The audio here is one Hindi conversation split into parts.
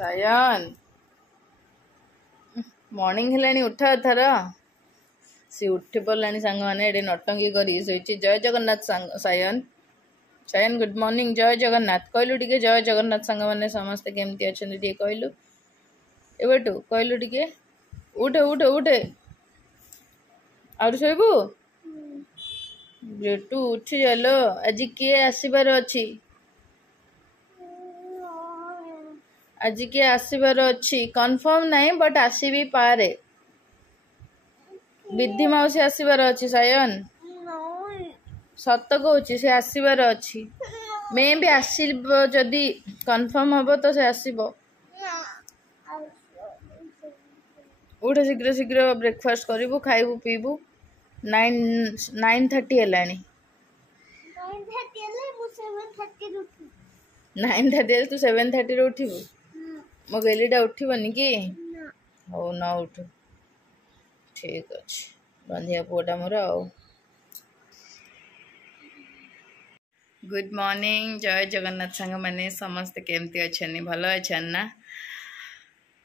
सायन मॉर्निंग हेलानी उठ थर सी उठी पड़ानी सांग मैंने नटंगी कर जय जगन्नाथ सायन सायन गुड मॉर्निंग जय जगन्नाथ कहलु टे जय जगन्नाथ सांग मैंने समस्ते केमती अच्छा टे कहलु एवटू कहलु टे उठे उठे उठे और शोबू बेटू उठी जालो आज किए आसबार अच्छी आज किए आसबार अच्छी कन्फर्म नहीं बट आसी भी पारे विधि मौसी आसबार अच्छी सायन सत कहूँ से आसबार अच्छी मे भी आसब जदि कन्फर्म हम तो से आसब उठे शीघ्र शीघ्र ब्रेकफास्ट करू खाइबू पीबू 9:30 है 9:30 तू 7:30 उठू मो गेलीटा उठबनी कि हो न उठू ठीक अच्छे बंधिया पुआटा मोर आ गुड मॉर्निंग जय जगन्नाथ सांग मैंने समस्ते केमती अच्छा भल अच्छा ना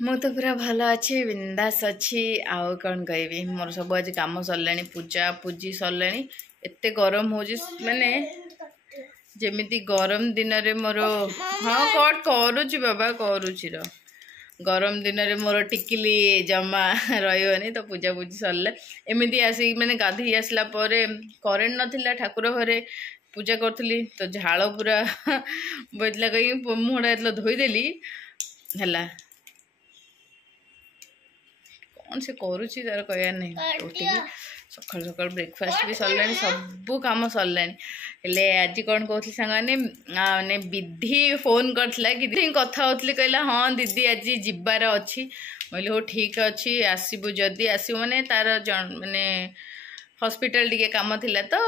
मु तो पूरा भल अच्छी बिंदास अच्छी आउ कौन कहबी मोर सब आज कम सरला पूजा पूजी सरला एत गरम हो माने जमीती गरम दिन रे मोर हाँ कट करुची बाबा करुची गरम दिन रे मोर टिकिली जमा रही तो पूजा पूजी सरला एमती आसिक मैंने गाधई आसला करेन्ट नाला ठाकुर घरे पूजा करी तो झाड़ पूरा बजला कहीं मुहड़ा एत धोईदेली है कौन से करुची तार कह नहीं उठिकी सकाल सकाल ब्रेकफास्ट भी सरला सबू कम सरला आज कौन कहती सांग विधि फोन करथिला कि कथा होतली कहला हाँ दीदी आज जिबार अच्छी बोली हो ठीक अच्छी आसबू जदि आसबू माने तार माने हॉस्पिटल टिके काम थिला तो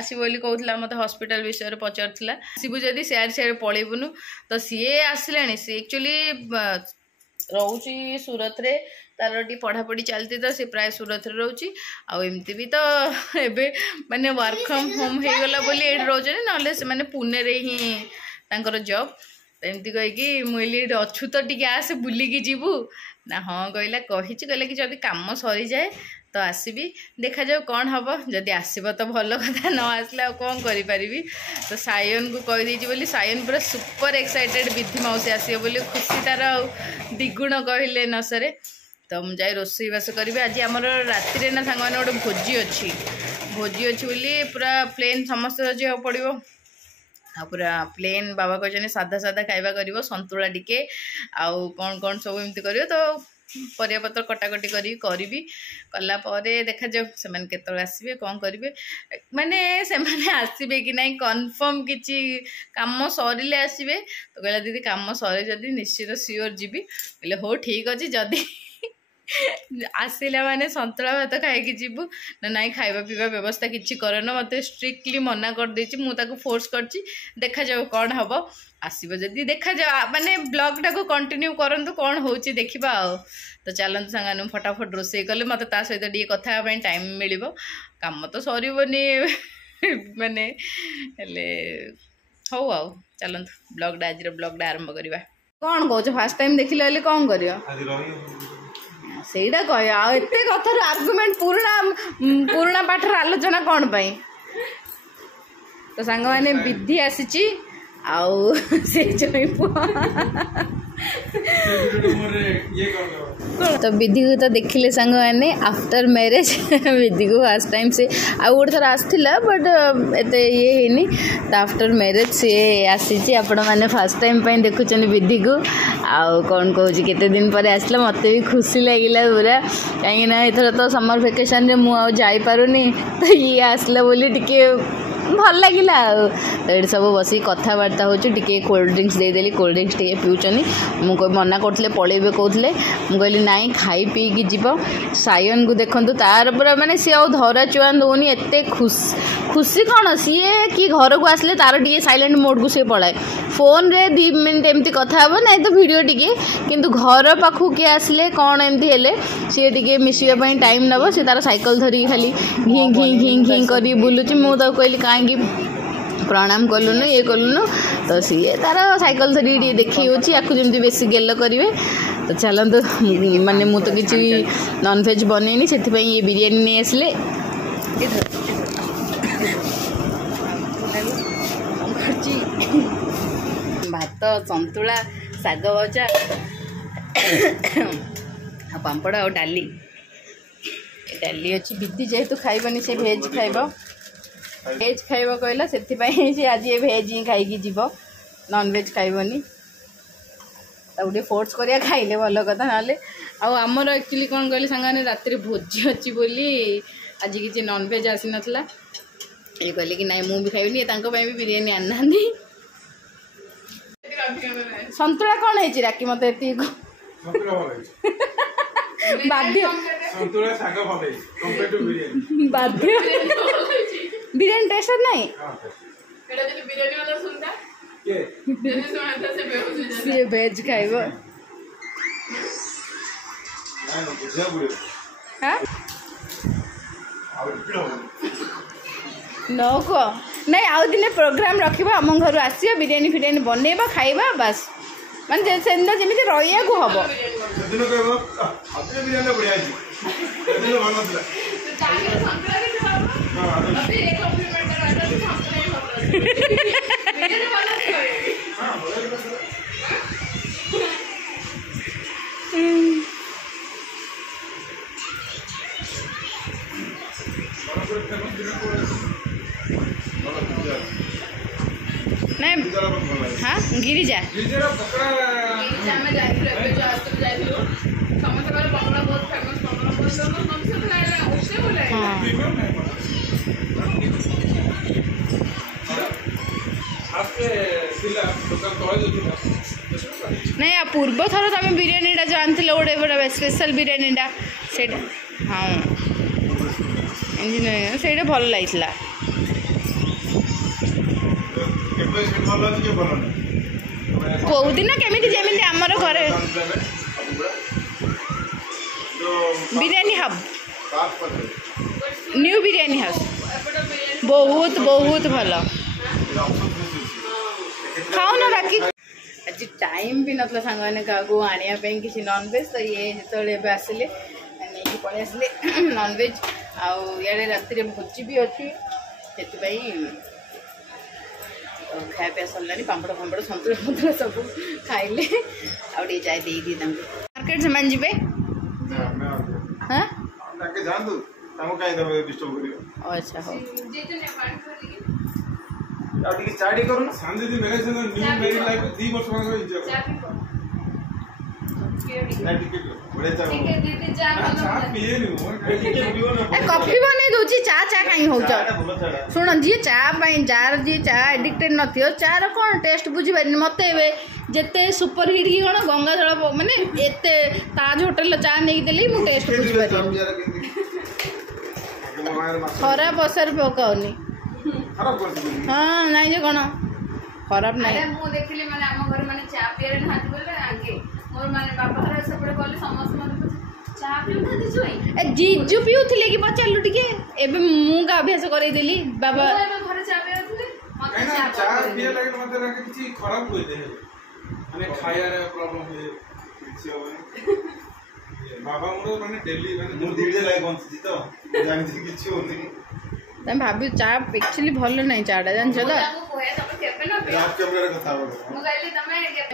आसबू बोली कहूला मत हॉस्पिटल विषय पचारथिला आसबू जदि सियार सियार पळेबुनु तो सीए आसलानी सी एक्चुअली रोची सूरत रे तार टी पढ़ापढ़ी चलती तो सी प्राय सूरत रोची आमती भी तो एबे माने वर्क फ्रॉम होम हो गला बोली एड रोचे ना से माने पुणे रे ही तांकर जॉब एमती कहीकि मुझे अच्छु तो टी आसे बुलिकी जीवु ना हाँ कहला कहला कि जब कम सरी जाए तो आसबी देखा जाओ कौन हम जदि आसब तो भल कथा न आसले कौन करी तो सायन को कहीदे बोली सायन पूरा सुपर एक्साइटेड विधि मौसी आसो बोली खुशी तार द्विगुण कहले न सरे तो मुझे जाए रोसई बास करी आज आम राति ना सांग मैंने गोटे भोजी अच्छी बोली पूरा प्लेन समस्त जावाक पड़ो पूरा प्लेन बाबा कहते सादा सादा खाଇବା कर संतुला टिके आउ कौन कौन सब एमती कर तो परिया पत्र कटाकटी करी कलापर देखा जाओ से केतल आसबे कौन करेंगे माने से आसबे कि नहीं कन्फर्म किसी कम सरिले आसबे तो कहला दीदी कम सरे जदि निश्चित सियोर जीवी बोले हो ठीक अच्छे जदि आसला माने संतुला भात खाई जीवु ना नाई खाଇବା पीवा व्यवस्था किसी करन मत स्ट्रिक्टली मना कर देछि मु ताको फोर्स करछि देखा जाओ कौन हम आसब जदि देखा जाओ माने ब्लॉग टाको कंटिन्यू करंतु कौन होची देखिबा आ तो चलत सांग फटाफट रोसई कले मत ता सहित टी कथा टाइम मिलिबो काम तो सरीबनी माने हेले हो आ चलत ब्लॉगटा आज ब्लॉगटा आरंभ करवा कौन कह फास्ट टाइम देखिले कौन कर सेटा कह आते कथार आर्गुमेंट पुराणा पाठर आलोचना कौन पाई तो सांग मैंने विधि आसी आउ से तो विधि को तो देखिले सांग मैंने आफ्टर मैरिज विधि को फर्स्ट टाइम से आउ गोटे थर आसला बट एत ये है तो आफ्टर मैरिज सी आसी आपण मैंने फर्स्ट टाइम देखुं विधि को आउ कौन कहूँ केते दिन पर आसला मत भी खुशी लगिला पूरा कहीं एथर तो समर वेकेशन रे मुझे जाई पारुनी तो ये आसला बोली टिके भल लगिला तो ये सब बस कथबार्ता होके कोल्ड ड्रिंक्स देदेली कोल्ड ड्रिंक्स टे पिउचनी मुझे मना करते पलैबे कहते मुझे नाई खाई पीकी जीव सायन को देखु तार पूरा माने सी आउ धरा चुआन दौनी एत खुशी कौन सी कि घर को आसले तार टे साइलेंट मोड को सी पलाए फोन रे 2 मिनट एमती कथा हे ना तो वीडियो टिके किंतु घर पाखु किए आसले कौन एमती हेले सी टिके मिसवा टाइम नब सी तार साइकिल धरिकी खाली घी घी घी घी कर बुलूची मुझे कहली कहीं प्रणाम कलुन ये कलुन तो सी तार साइकिल धरी देखी होची या जमी बेसी गेल करेंगे तो चलतु माने मु तो किसी नॉनवेज बनईनी से ये बिरियानी नहीं आसले भात संतुला शाग भजा पापड़ और डाली डाली अच्छी विधि जेहेतु खाइबनी से भेज खाइब कहला से आज ये भेज ही खाई जीव नॉनवेज खाइबनी गोटे फोर्स करिया खाइले भल कथा ना आमर एक्चुअली कौन कहले सांग राति भोजी अच्छी बोली आज किसी नॉनवेज आसी नाला ये कहले कि नाई मुझे खाइबनी भी बिरियानी आना संतुला कौन है राखी मत बाध्य बाध्य बिरियानी टेस्ट नहीं सी भेज खाइब न कह नहीं आउ दिन प्रोग्राम रखा आम घर आस बिरियानी फिरियानी बनइबा खाइबा बस माने जमी रही हम नहीं हाँ गिरिजा नहीं आ पूर्व थर तुम बिरियानी जो आन गोटे स्पेशल बिरियानी से हाँ से भल लगी कौ दिन केमी जमी आमर घर biryani hub new biryani house बहुत बहुत भल खाओ ना बाकी आज टाइम भी नतला सांग मैंने क्या आने किसी नॉनवेज तो ये जो आसिले नहीं पड़े आसिले नॉनवेज आड़े राति भोजी भी अच्छी से खाया पिया सरला पापड़ फापड़ सतुला फतुला सब खाइले आए जाए दे दी मार्केट से मान जीवे अच्छा हो कॉफी बन दूची चा चा कहीं हो शुण जी चा जार जी चा एडिक्टेड न चार कौन टेस्ट बुझीपार मत जिते सुपर हिट की कौन गंगा जल माने एते ताज होटल चा नहीं देली मु टेस्ट बुझीपार खराब असर पकाउनी हाँ नहीं जो कौन खराब नहीं मु देखली माने हम घर माने चा पियर हाथ बोले आगे मोर माने बाबा घर सेपड़े गले समस्त माने चा पिउ दिसु ए जीजू पिउथिले कि पचालु टिके एबे मु का अभ्यास करई देली बाबा एबे घर चा पिउथिले मते चा पिए लागे मते लागे किछि खराब होई दे माने खाया रे प्रॉब्लम है किछि होय बाबा मोर माने डेली माने मु दिडे लागे बंची तो जानि किछि होनी तम भाभी चा एक्चुअली भल नहीं चाटा जानछ तो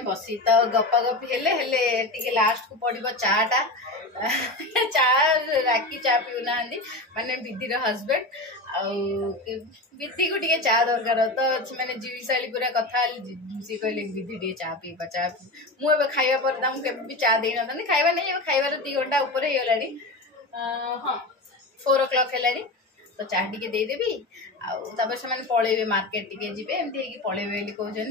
बसी तो गपा गपी हेले लास्ट को पड़ो चाटा चा राखी चा पीऊना माने विधि हजबैंड विधि को टे चा दरकार तो मैंने जीविशाली पूरा कथा सी कहले विधि टे चा पीवा चा मुझे खाइबा पर भी चा दे ना खाइबा नहीं खाइबार 2 घंटा ऊपर हाँ 4 o'clock है तो चाह टी देदेवी आपर से पलैबे मार्केट टी जी एमती पलैबे कहते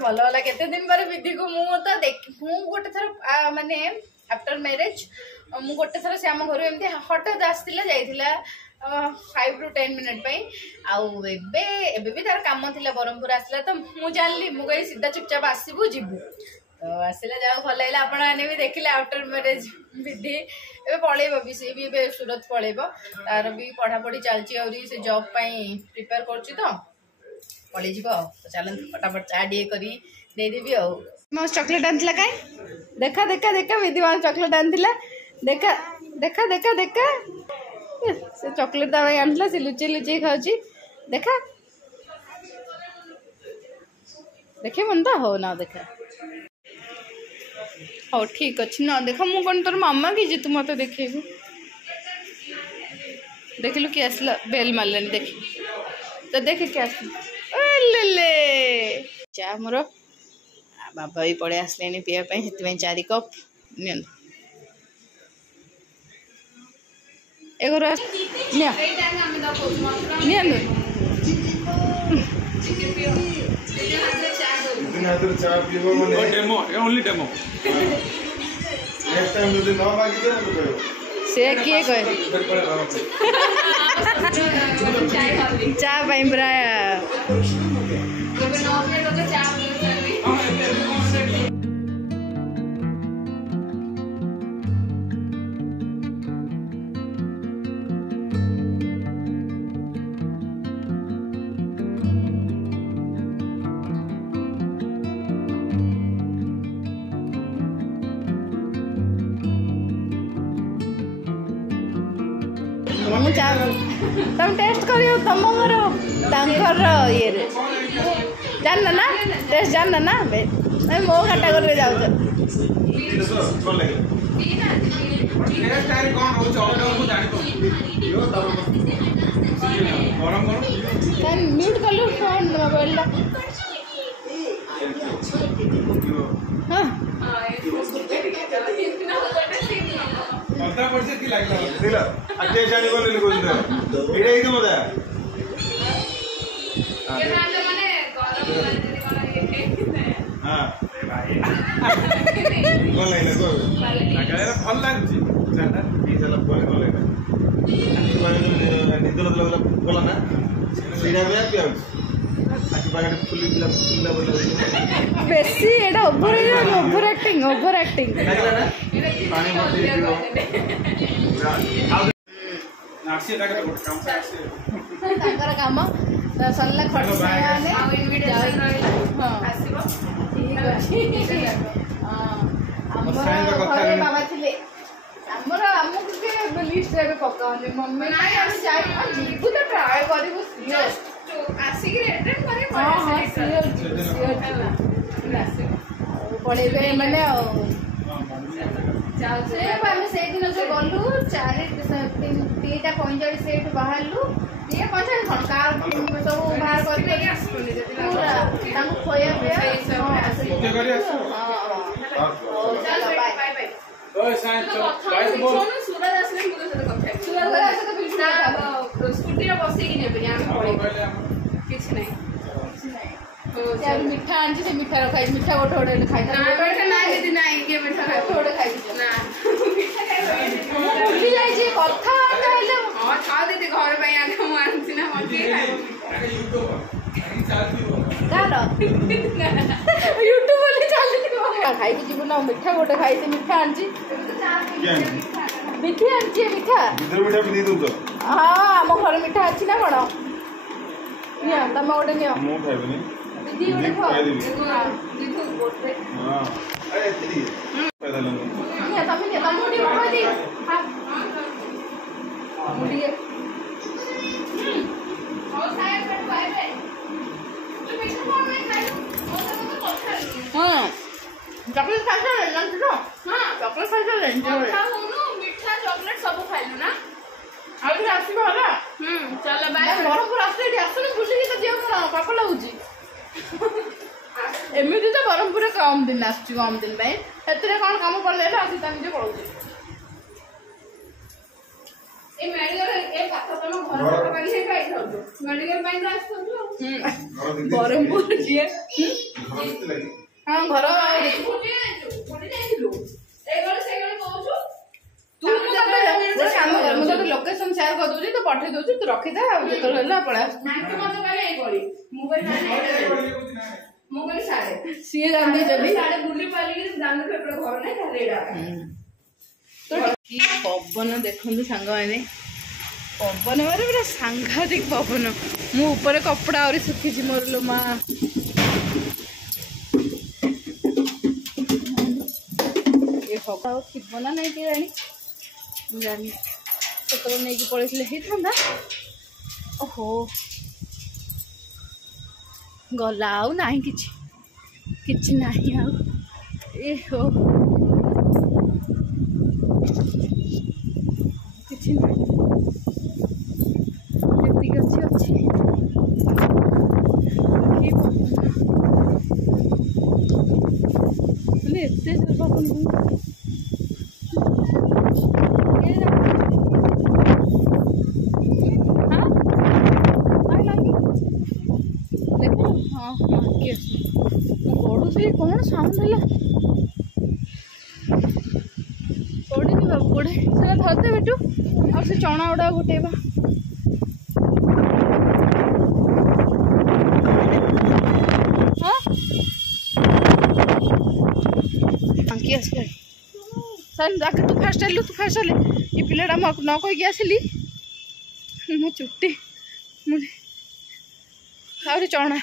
भल भला केते दिन पर विधि को मुझे देख मु गोटे थर माने आफ्टर मैरेज मु गोटे थर से आम घर एमती हठात आसला जाइला 5 to 10 मिनट आबे भी तार काम थी ब्रह्मपुर आसला तो मुझे जानली मुझे सीधा चुपचाप आसबू जीवु तो आसला जाओ भल लगे आपने भी देखिले आफ्टर मैरेज विधि ए पलैब भी सी भी सूरत पलैब तार भी पढ़ापढ़ी चलती से जॉब प्रिपेयर कर पड़े चल फटाफट चा टे करी देदेवी माउस चॉकलेट आनला कहीं देखा देखा देखा विधि माउस चॉकलेट आनला देखा देखा देखा देखा से चॉकलेट ता आनला से लुचे लुचे खाऊची देखा देखे मन तो हो ना देखा हो ठीक अच्छे ना देख मु कौन तोर मामा कि तू मत देखेबू देखलु कि आसला बेल मारलानी देख तो देख क्या ले चा मोर बाबा भी पड़े आसले पीवाई से 4 कप नि से किए कहे चा पूरा तुम टेस्ट करियो तुम ये जान ना टेस्ट जान ना मो कैटेगरी जाऊ म्यूट कलु फोन मोबाइल हाँ बेसी एटा ओवर एक्टिंग काम सरला बाबा थे आमर आमको लिस्ट पकाने मम्मी जीवु तो ट्राए करूँ पड़े मैंने से दिन जो गलु 4:45 से बाहरलु ये 45 कार सब बाहर मिठा आनी से मिठा रखा मिठा गोटे गोटे खाई भूली जाइए कथा यूट्यूब खाई जीव ना मिठा गोटे खाई मिठा आनी मिठी आनी मिठा हाँ आम घर मिठा अच्छी ना कौन तुम गोटे नि दीदी गोटे चॉकलेट खाई चॉकलेट खाई मीठा चॉकलेट सब खाइलु ना चल बरहपुर आसुनी बुलिकी तो जीव कौन पाप लगुच एमती तो बरहपुर कम दिन कम दिन कौन कम पड़े आसी निजे पड़े बरहपुर हाँ घर लोकेशन शेयर कर दूसरी तो पठे दूसरी तू रखी दे जो पड़ा सी जानी पवन देखु सांग मैंने पवन मारे पूरा सांघातिक पवन मु ऊपर कपड़ा और सुखी मोर लो माँ ये हवा थी ना नहीं कि जानी से नहीं पड़े था ओहो गला आउ नहीं किछि नहीं आउ ए हो किछि नहीं अच्छी अच्छी एते पवन हाँ हाँ पढ़ुली कौन साउंड है पढ़नी बाबू गोड़े से धरते बेटू और से चना गुड़ा गोटेबा हाँ आंकी आसले सन जाके तू फास्ट आलु तू फास्ट आले ये पिलाटा न कहीकि आसिली मो चुट्टी मुझे चना